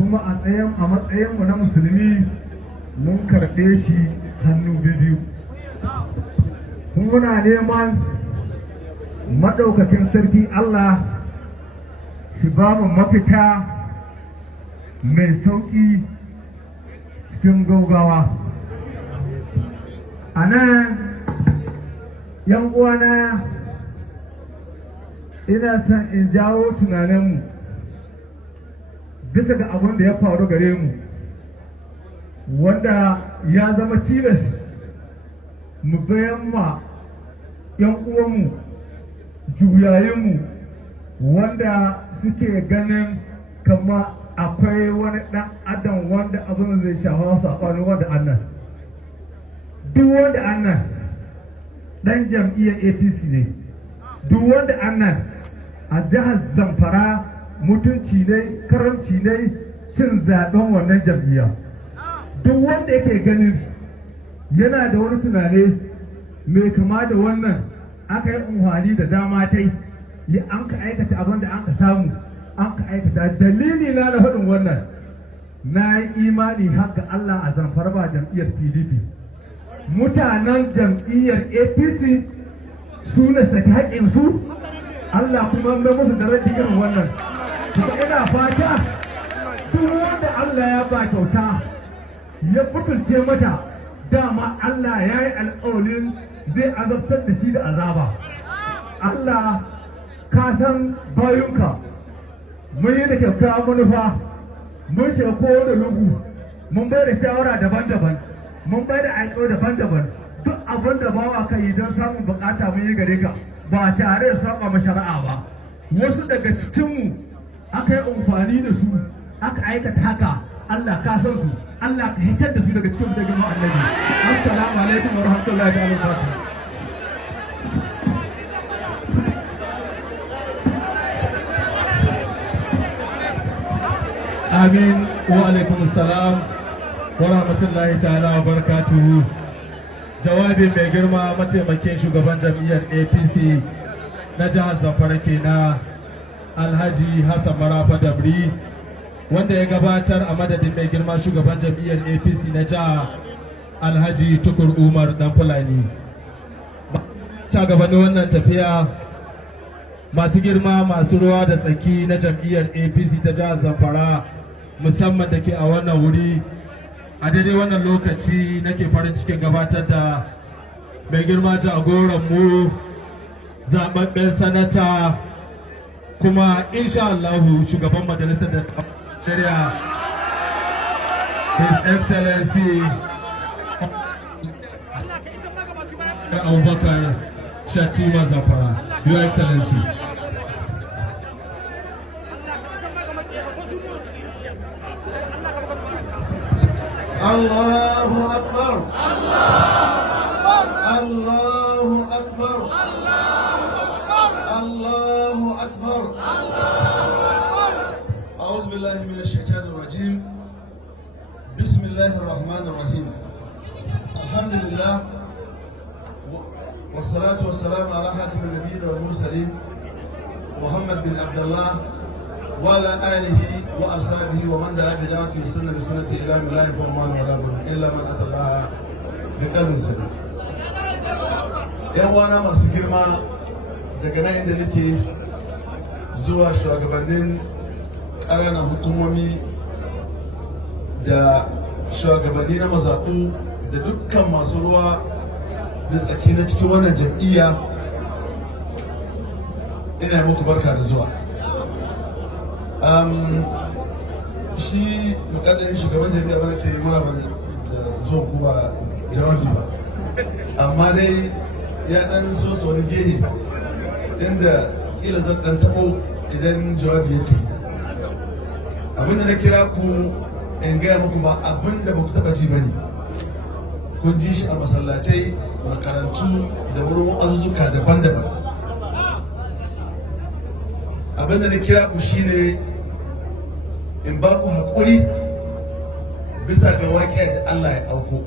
kuma a matsayinmu na musulmi mun karɓe shi hannu biyu. Kuma muna neman maɗaukakin sarki Allah shi ba mu mafita mai sauƙi cikin gaugawa. A nan ‘yan uwana ina son in jawo tunaninmu bisa ga abin da ya faru gare mu wanda ya zama tilas mu bayan ma ‘yan uwanmu juyayinmu wanda suke ganin kama akwai wani ɗan adam wanda abin zai shafa saɓanin wanda annan duk wanda annan ɗan jam'iyyar APC ne, duk wanda annan a jihar Zamfara mutunci ne karamci ne cin zaɓen wannan jam'iyya. Duk wanda yake ganin yana da wani tunani mai kama da wannan aka yi unhwani da dama ta yi an ka aikata abin da an ka samu an ka aikata dalili na faɗin wannan na yi imani haka Allah a Zamfara ba jam'iyyar PDP. Mutanen jam'iyyar APC su ne saki haƙƙinsu Allah kuma mai musu da rage irin wannan kuma ina fata duk wanda Allah ya ba kyauta ya mutunce mata dama Allah ya yi alƙawarin zai azabtar da shi da azaba. Allah ka san bayunka mun yi da kyauta manufa mun shiga kowane lungu mun bai da shawara daban-daban mun bai da aiko daban-daban duk abin da bawa ka yi don samun bukata mun yi gare ka ba tare da saba shari'a ba. Wasu daga cikinmu aka yi amfani da su aka aikata haka Allah ka san su Allah ka hitar da su daga cikin da girman annabi. Assalamu alaikum wa rahmatullahi ta'ala wa barakatuh. Amin wa alaikum salam wa rahmatullahi ta'ala wa barakatuhu. Jawabin mai girma mataimakin shugaban jam'iyyar APC na jihar Zamfara kenan Alhaji Hassan Marafa Dabri wanda ya gabatar a madadin mai girma shugaban jam'iyyar APC na jihar Alhaji Tukur Umar Dan Fulani. Ta gabanin wannan tafiya masu girma masu ruwa da tsaki na jam'iyyar APC ta jihar Zamfara musamman da ke a wannan wuri a daidai wannan lokaci nake farin cikin gabatar da mai girma jagoran mu zababben sanata kuma insha Allahu shugaban majalisar da Najeriya His Excellency Abubakar Shatima Zamfara, Your Excellency. Allahu Akbar. Allahu Akbar. Allahu Akbar. أعوذ بالله من الشيطان الرجيم. بسم الله الرحمن الرحيم. الحمد لله والصلاة والسلام على خاتم النبيين والمرسلين محمد بن عبد الله وعلى آله وأصحابه ومن دعا بدعوته وسن بسنته إلى يوم لا ينفع مال ولا بنون إلا من أتى الله بقلب سليم. ‘Yan wana masu girma daga nan inda nake zuwa shugabannin ƙananan hukumomi da shugabanni na mazaɓu da dukkan masu ruwa da tsaki na cikin wannan jam'iyya ina muku barka da zuwa. Shi mukaddashin shugaban jami'a bana ce muna ba da zuwa kuma jawabi ba, amma dai ya dan so wani gehe inda kila zan dan tabo idan jawabi yake. Abinda na kira ku in gaya muku ba abinda ba ku taba ji bane, kun ji shi a masallatai, makarantu da wurin azuzuka daban-daban. Abinda na kira ku shine in ba ku haƙuri bisa ga waƙiyar da Allah ya ɗauko.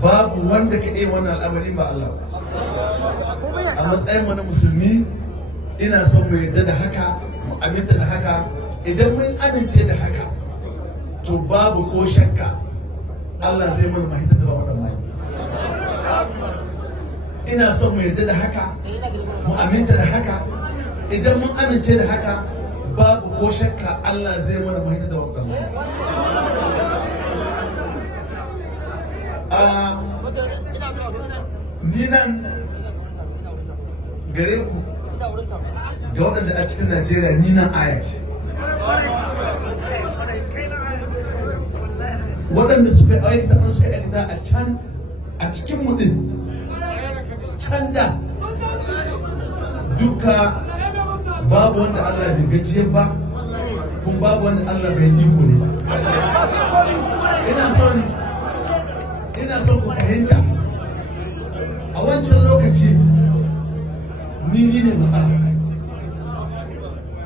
Babu wanda ka iya wannan al'amari ba Allah. A matsayin mu na musulmi ina son mu yarda da haka, mu aminta da haka, idan mun amince da haka to babu ko shakka Allah zai mana mahita da babu mai. Ina son mu yarda da haka, mu aminta da haka. Idan mun amince da haka babu ko shakka Allah zai mana mahita da babu mai. Ni nan gare ku ga waɗanda a cikin Najeriya ni nan aya ce. Waɗanda suka yi aikata an suka aikata a can a cikin mu din can da duka babu wanda Allah bai gajiyar ba kuma babu wanda Allah bai iko ne ba. Ina son ku fahimta a wancan lokaci ni ne matsala,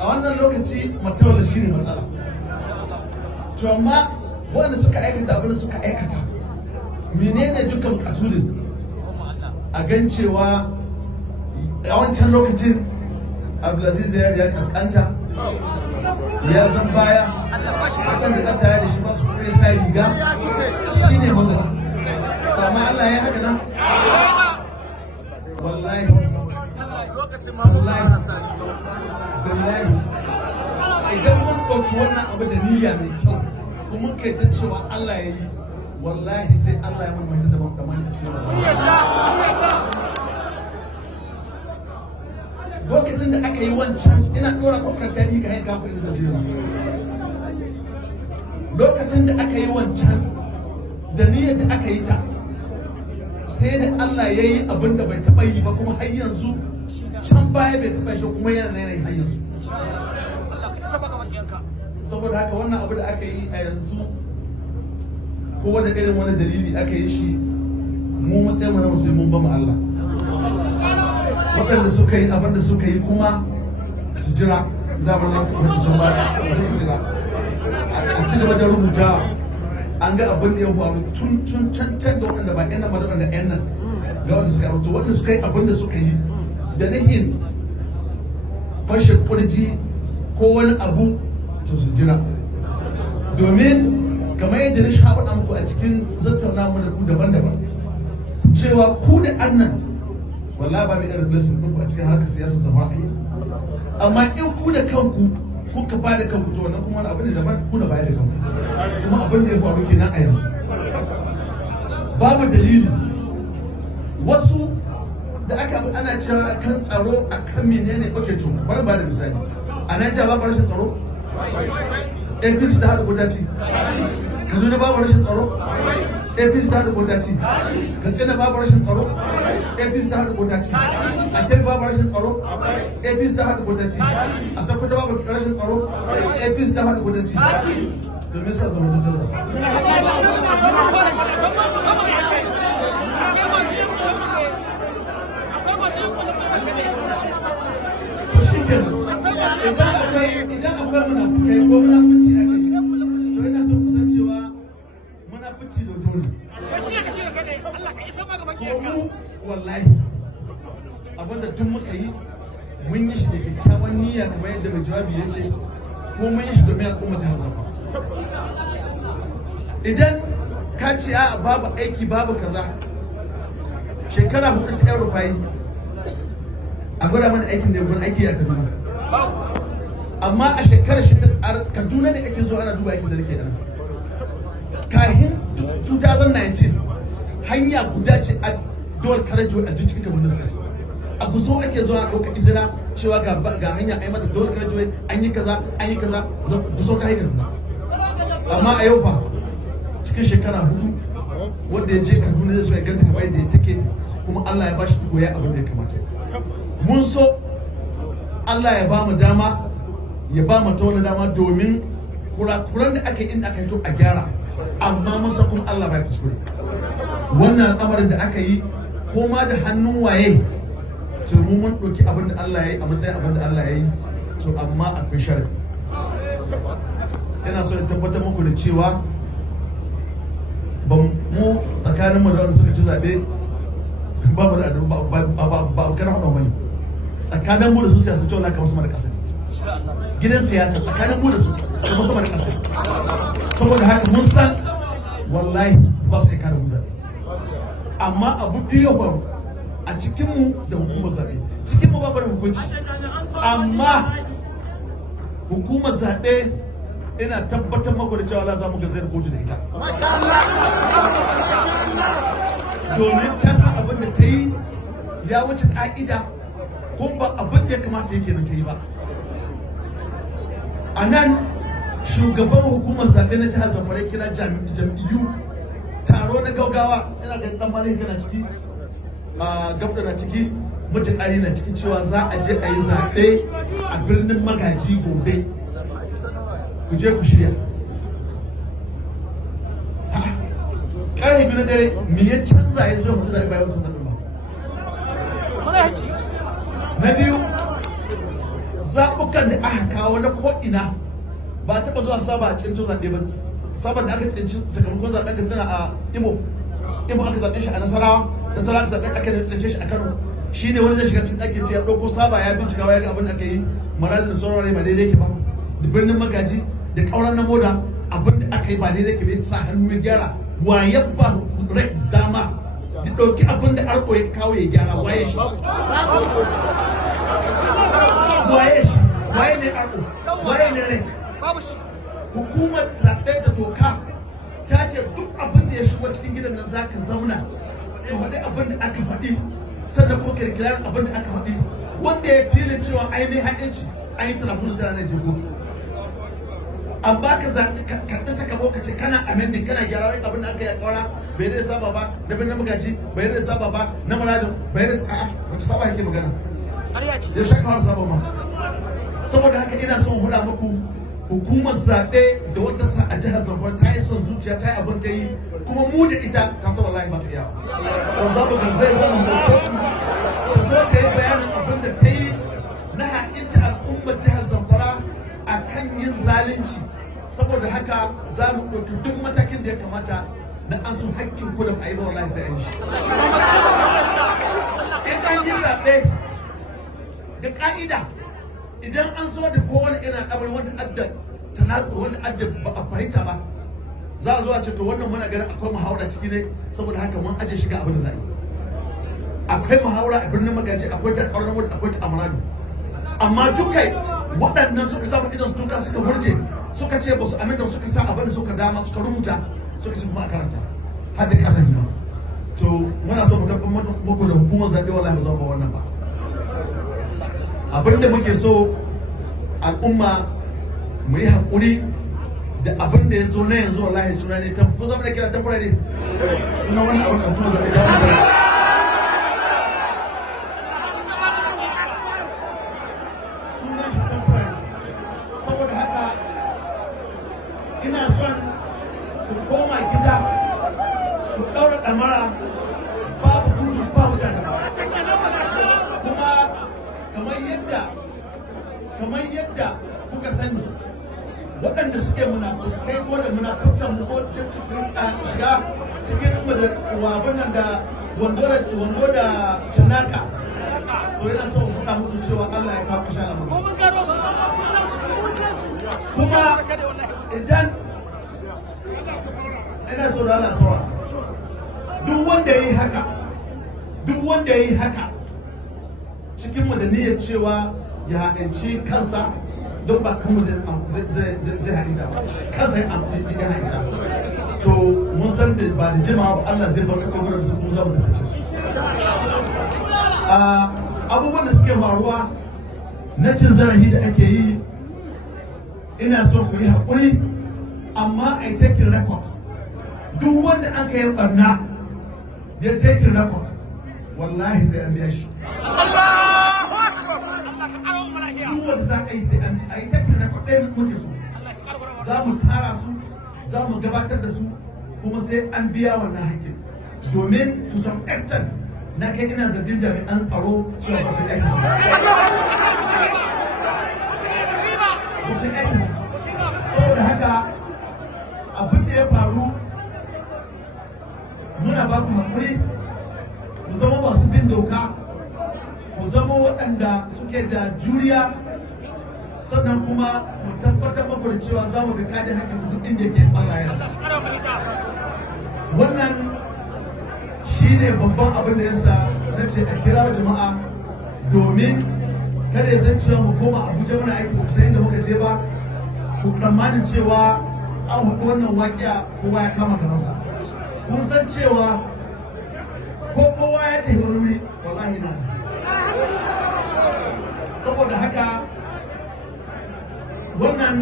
a wannan lokaci matawala shi ne matsala. To amma wanda suka aikata abin da suka aikata menene dukkan kasudin a gan cewa a wancan lokacin Abdulaziz ya kaskanta ya zan baya waɗanda aka tare da shi ba su kuma ya sa riga shi ne matsala. Amma Allah ya haka nan wallahi idan mun ɗauki wannan abu da niyya mai kyau kuma kai ta cewa Allah ya yi wallahi sai Allah ya mun mai da kamar a cikin lokacin da aka yi wancan ina ɗora kokar tarihi ka yanka ku inda jira lokacin da aka yi wancan da niyyar da aka yi ta sai da Allah ya yi abin da bai taɓa yi ba kuma har yanzu can baya bai taɓa shi kuma yana yanayi har yanzu. Saboda haka wannan abu da aka yi a yanzu ko wanda irin wani dalili aka yi shi mu matsayin mu na musulmi ba mu Allah. Waɗanda suka yi abin da suka yi kuma su jira damar nan kuma can ba su jira. A ci gaba da rubuta an ga abin da ya faru tun can ga waɗanda ba ƴan nan ba da ƴan nan ga wanda suka rubuta waɗanda suka yi abin da suka yi da nahin fashe kurji ko wani abu to su jira domin kamar yadda na sha faɗa muku a cikin zattauna mu da ku daban-daban cewa ku da annan wallahi ba mai irin blessing ku a cikin harkar siyasa zama amma in ku da kanku kuka ba da kanku to wannan kuma wani abu ne daban ku da baya da kanku kuma abin da ya faru kenan a yanzu babu dalili wasu da aka bi ana cewa kan tsaro a kan menene okay to bari ba da misali a Najeriya babu rashin tsaro APC da haɗa gudaci Kaduna babu rashin tsaro APC da haɗa gudaci Katsina babu rashin tsaro APC da haɗa gudaci a Kebbi babu rashin tsaro APC da haɗa gudaci a Sokoto babu rashin tsaro APC da haɗa gudaci domin sa zama da canza idan akwai munafukai ko munafunci ake yi to ina son kusan cewa munafunci da dole ko mu wallahi abinda duk muka yi mun yi shi da kyakkyawan niyya kamar yadda mai jawabi ya ce ko mun yi shi domin al'umma ta zama idan ka ce a babu aiki babu kaza shekara 4 ta yan rufayi a gwada mana aikin da yawan aiki a Kaduna amma a shekarar shi Kaduna ne ake zo ana duba aikin da nake ana kahin 2019 hanya guda ce a dole karajo a duk cikin Kaduna state a guso ake zuwa a ɗauka izina cewa ga hanya ai mata dole karajo an yi kaza guso ka haika amma a yau ba cikin shekara 4 wanda ya je Kaduna zai so ya ganta kamar yadda ya take kuma Allah ya bashi iko ya abin da ya kamata mun so Allah ya ba mu dama ya ba mu ta wani dama domin kurakuran da aka yi inda aka yi to a gyara amma mun san kuma Allah bai kuskure wannan al'amarin da aka yi ko ma da hannun waye to mu mun ɗauki abin da Allah ya yi a matsayin abin da Allah ya yi to amma akwai sharadi ina so in tabbatar muku da cewa mu tsakanin mu da wanda suka ci zaɓe ba mu da ba kana haɗa mai tsakanin mu da su siyasa cewa laka masu mara ƙasa gidan siyasa tsakanin mu da su kuma sama da ƙasa. Saboda haka mun san wallahi ba su kare mu zaɓe, amma abu biyu faru a cikinmu da hukumar zaɓe. Cikinmu ba bar hukunci, amma hukumar zaɓe ina tabbatar maka da cewa za mu ga zai kotu da ita, domin ta san abin da ta yi ya wuce ka'ida ko ba abin da ya kamata yake nan ta yi ba. A nan shugaban hukumar zaɓe na jihar Zamfara kira jam'iyyu taro na gaugawa, ina ga dan malai kana ciki, gabda na ciki, mutukari na ciki, cewa za a je a yi zaɓe a birnin Magaji gobe. Ku je ku shirya. Ƙarfe 2 na dare me ya canza ya zo ya mutu zaɓe bayan wancan zaɓen ba? Na biyu, zaɓukan da aka kawo na ko'ina ba taɓa zuwa saba a cikin zaɓe ba. Saban da aka tsinci sakamakon zaɓen da suna a Imo aka zaɓe shi a Nasarawa aka zaɓe aka tsince shi a Kano. Shi ne wani zai shiga cikin ɗakin ce ya ɗauko saba ya bincika ya ga abin da aka yi, marazin da sauran ba daidai ke ba. Da birnin Magaji da ƙauran na moda abin da aka yi ba daidai ke bai sa hannu ya gyara. Waye ba Rex dama ya ɗauki abin da Arko ya kawo ya gyara, waye shi? Waye ne Arko? Waye ne Rex? Hukumar zaɓe da doka ta ce duk abin da ya shigo cikin gidan nan zaka zauna ka faɗi abin da aka faɗi, sannan kuma kirkirar abin da aka faɗi, wanda ya filin cewa ainihin haƙinci an yi talabun da ranar kotu. An baka zaɓe ka ɗasa ka ce kana amending kana gyara wani abin da aka yi ƙaura bai da saba ba, na bin na Magaji bai da saba ba, na Muradin bai da a'a wata saba yake magana ya shaka wani saba ma. Saboda haka ina son hula muku hukumar zaɓe da wata sa a jihar Zamfara ta yi son zuciya, ta yi abin ta yi, kuma mu da ita ta sa wallahi ba ta iya. To za mu zai zama da ta zo ta yi bayanin abin da ta yi na haƙinta al'ummar jihar Zamfara a kan yin zalunci. Saboda haka za mu ɗauki duk matakin da ya kamata na an sun haƙƙin ku da ba a yi ba, wallahi sai an yi shi. In an yi zaɓe da ƙa'ida, idan an zo da kowane irin abu wanda adda tanakur, wanda adda ba a fahimta ba, za a zo a ce to wannan muna ganin akwai muhawara ciki ne, saboda haka mun aje shiga abin da za a yi. Akwai muhawara a birnin Magaji, akwai ta ƙaurar wadda, akwai ta Amuradu, amma dukai waɗannan suka samu idan su duka suka murje, suka ce ba su aminta, suka sa abin da suka dama suka rubuta, suka ce kuma a karanta har da ƙasa hima. To muna so mu tabbatar muku da hukumar zaɓe wallahi ba za mu ba wannan ba. Abin da muke so al'umma mu yi haƙuri da abin da ya zo na yanzu, wallahi suna ne ko zama da kira tamfura ne suna wani abu da kuma zaɓe da sunan shi tamfura. Saboda haka ina son ku koma gida ku ɗaura ɗamara, babu gudu babu jagaba, kuma kamar yadda kuka sani waɗanda suke munafukai ko da munafurtan mu ko shiga cikin mu da wabunan da wando da cinaka, so yana so faɗa muku cewa Allah ya kawo kashe alamu. Kuma idan ina so da Allah saura, duk wanda ya yi haka cikin mu da niyyar cewa ya haɗanci kansa, don ba kanmu zai haɗinta ba, kansa ya haɗinta, to mun san da ba da jimawa ba Allah zai bar kakon da su kuma za mu tafi su. Abubuwan da suke faruwa na cin zarafi da ake yi, ina so ku yi haƙuri, amma a yi taking record. Duk wanda aka yi ɓarna ya taking record, wallahi sai an biya shi. Duk wanda za a yi sai an yi taking record ɗaya muke so. Za mu tara su, za mu gabatar da su, kuma sai an biya wannan haƙƙin. Domin to some extent na kai ina zargin jami'an tsaro cewa ba su yi aiki su. Saboda haka abin da ya faru, muna ba ku haƙuri, mu zama masu bin doka, mu zama waɗanda suke da juriya, sannan kuma mu tabbatar muku da cewa za mu bi kaji hakkin duk inda yake Allah ya wannan shine babban abin da yasa nace a kira jama'a domin kada ya zan cewa mu koma Abuja muna aiki ba sai inda muka je ba ku tsammanin cewa an hudu wannan waƙiya kowa ya kama gabansa kun san cewa ko kowa ya tafi wani wuri wallahi na saboda haka wannan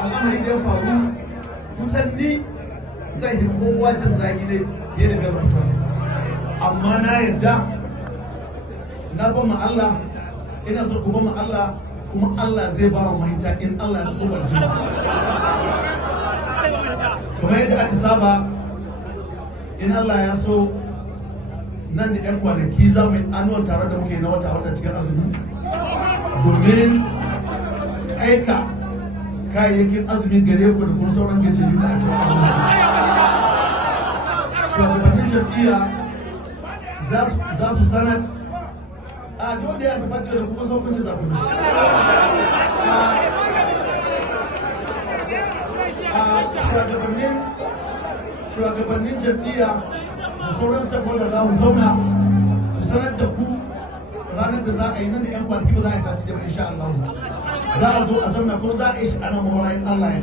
al'amari da ya faru kusan ni zai yi kowa jin zagi ne ya daga rubuta amma na yarda na ba mu Allah ina so ku ba mu Allah kuma Allah zai ba mu mahita in Allah ya so ba ji kuma yadda aka saba in Allah ya so nan da 'yan kwanaki za mu yi annual tare da muke na wata cikin azumi domin aika kayayyakin azumin gare ku da kuma sauran gajiyoyi da ake shugabannin jam'iyya za su sanar a dole ya tabbatar da kuma sauƙin zaɓen shugabannin jam'iyya da sauran saboda za mu zauna su sanar da ku ranar da za a yi nan da 'yan kwanaki ba za a yi sati da ba insha Allah za a zo a zauna kuma za a yi shi ana mahorayin Allah ya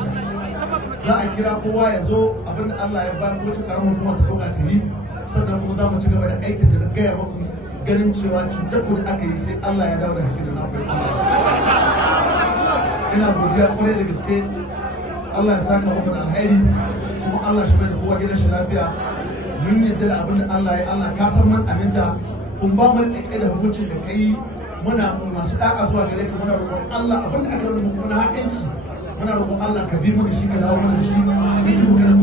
za a kira kowa ya zo abinda Allah ya ba ko cikar mu kuma ta dauka ta yi sannan kuma za mu ci gaba da aikin da gaya muku ganin cewa cutar ku da aka yi sai Allah ya dawo da hakkin da na ina godiya kwarai da gaske Allah ya saka muku da alheri kuma Allah shi bai da kowa gidan shi lafiya mun yadda da abin da Allah ya Allah ka san mun aminta kun ba mu da hukuncin da kai muna masu da'a zuwa gare ka muna roƙon Allah abin da aka rubuta muna haƙinci muna roƙon Allah ka bi mu da shi ka dawo mana da shi cikin dukkan